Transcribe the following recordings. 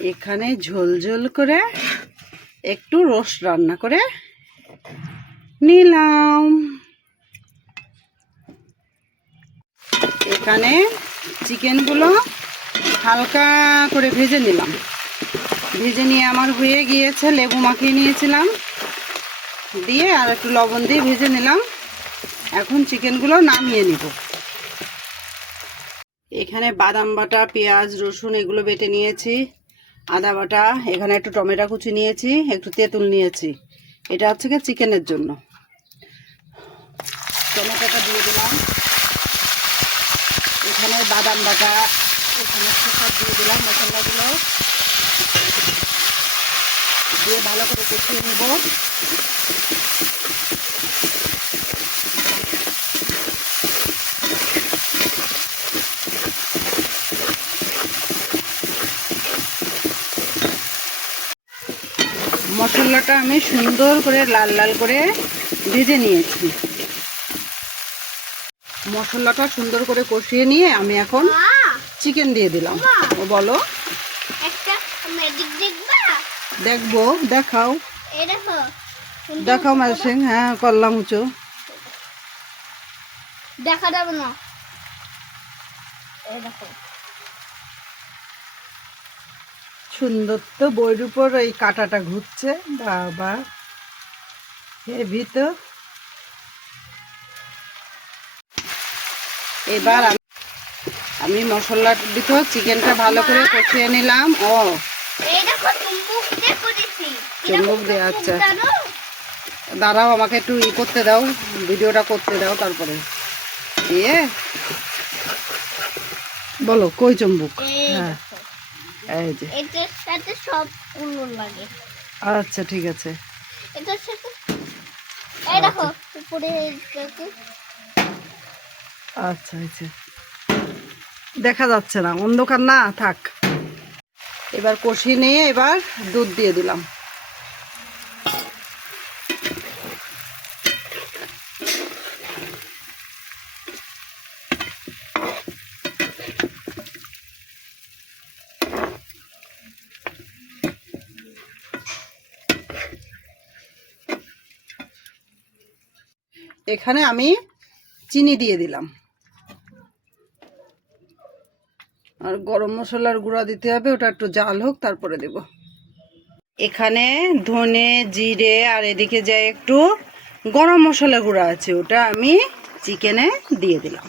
এখানে ঝোল ঝোল করে একটু রোস্ট রান্না করে নিলাম। এখানে চিকেনগুলো হালকা করে ভেজে নিলাম। ভেজে নিয়ে আমার হয়ে গিয়েছে, লেবু মাখিয়ে নিয়েছিলাম। দিয়ে আর একটু লবণ দিয়ে ভেজে নিলাম। এখন চিকেনগুলো নামিয়ে নিব। এখানে বাদাম বাটা, পেঁয়াজ, রসুন এগুলো বেটে নিয়েছি। আদা বাটা, এখানে একটু টমেটো কুচি নিয়েছি, একটু তেঁতুল নিয়েছি। এটা হচ্ছে কি চিকেনের জন্য। টমেটোটা দিয়ে দিলাম। এখানে বাদাম বাটা, এখানে সব দিয়ে দিলাম মশলাগুলো। দিয়ে ভালো করে কষিয়ে নেব। মশলাটা আমি সুন্দর করে লাল লাল করে ভেজে নিয়েছি। মশলাটা সুন্দর করে কষিয়ে নিয়ে আমি এখন চিকেন দিয়ে দিলাম। ও বলো। দেখবা? দেখাও। দেখাও মাসিং হ্যাঁ করলাম উঁচু। দেখা যাবে না। দেখো। সুন্দর তো বইয়ের উপর এই কাঁটাটা ঘুরছে। বাবা হেভি তো এবার আমি মশলার ভিতর চিকেনটা ভালো করে কষিয়ে নিলাম। ও। চুম্বুক দিয়ে, আচ্ছা। দাঁড়াও আমাকে একটু ই করতে দাও। ভিডিওটা করতে দাও তারপরে। দিয়ে বলো কই চম্বুক হ্যাঁ। এই যে। এটার সাথে সবগুলো লাগে। আচ্ছা ঠিক আছে। এটার সাথে এই দেখো উপরে আচ্ছা আচ্ছা দেখা যাচ্ছে না অন্ধকার না থাক। এবার কষিয়ে নিয়ে এবার দুধ দিয়ে দিলাম। এখানে আমি চিনি দিয়ে দিলাম। আর গরম মশলার গুঁড়া দিতে হবে, ওটা একটু জাল হোক, তারপরে দেব। এখানে ধনে, জিরে আর এদিকে যায় একটু গরম মশলা গুঁড়া আছে, ওটা আমি চিকেনে দিয়ে দিলাম।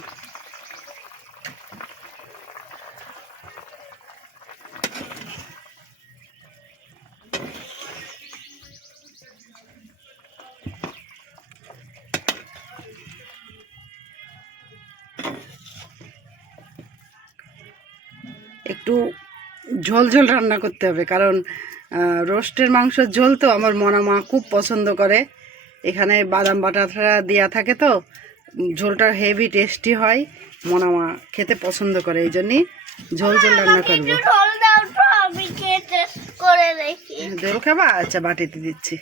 একটু ঝোল ঝোল রান্না করতে হবে কারণ রোস্টের মাংসের ঝোল তো আমার মনা মা খুব পছন্দ করে। এখানে বাদাম বাটাটা দেওয়া থাকে তো ঝোলটা হেভি টেস্টি হয় মনা মা খেতে পছন্দ করে এই জন্যই ঝোল ঝোল রান্না করব। ঝোল খাবা? আচ্ছা বাটিতে দিচ্ছি।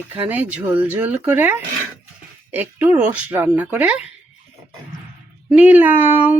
এখানে ঝোল ঝোল করে একটু রোস্ট রান্না করে নিলাম